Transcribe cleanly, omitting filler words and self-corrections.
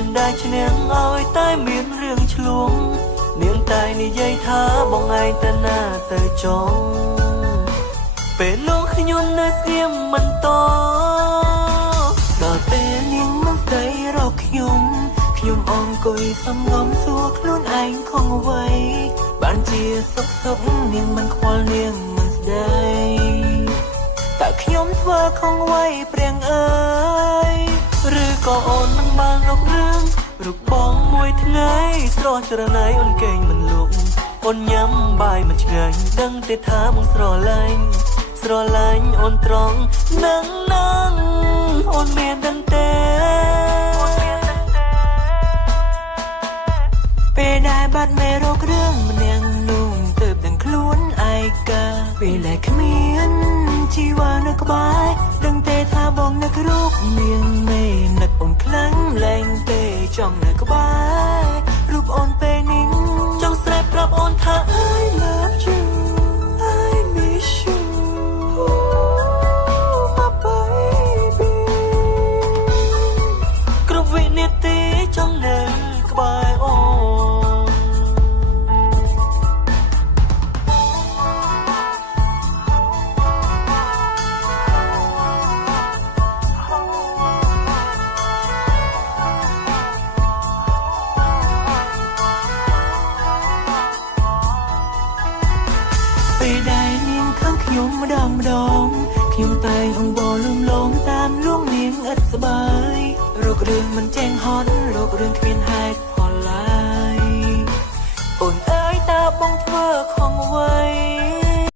មិនដែលឈ្នះឲ្យតែមានរឿងឆ្លងនាងតែនិយាយថាបងឯងទៅណាទៅចង់ពេលលោកខ្ញុំនៅស្ងៀមមិនតដល់ពេលនាងមិនស្ដីរកខ្ញុំអង្គុយសំងំសួរខ្លួនឯងខំអ្វីបានជាសុខនាងមិនខ្វល់នាងមិនស្ដីតែខ្ញុំធ្វើខំអ្វីព្រៀងអើយឬក៏អូនមិនបានរករឿងរូបបងមួយថ្ងៃស្រស់ច្រណៃអូនកេងមិនលុកអូនញ៉ាំបាយមិនឆ្ងាញ់ដឹងទេថាបងស្រឡាញ់អូនត្រង់នឹងអូនមានដឹងទេពេលដែលបាត់មេរោគរឿងម្នាក់នោះទើបដឹងខ្លួនឯកាពេលដែលគ្មានជីវ៉ានៅក្បែរដឹងទេថាបងនឹករូបមានមេនឹកអូនខ្លាំងលែងទេចង់នៅក្បែររូបអូនពេលនេះចង់ស្រែកប្រាប់អូនថា I love you I miss you my baby គ្រប់វិនាទីចង់នៅក្បែរអូនពេលដែលនាងខឹងខ្ញុំម្ដងខ្ញុំតែងអង្វរលំលងតាមលួងនាងឥតស្បើយរករឿងមិនចេះហត់រករឿងគ្មានហេតុផលឡើយអូនអើយតើបងធ្វើខំអ្វី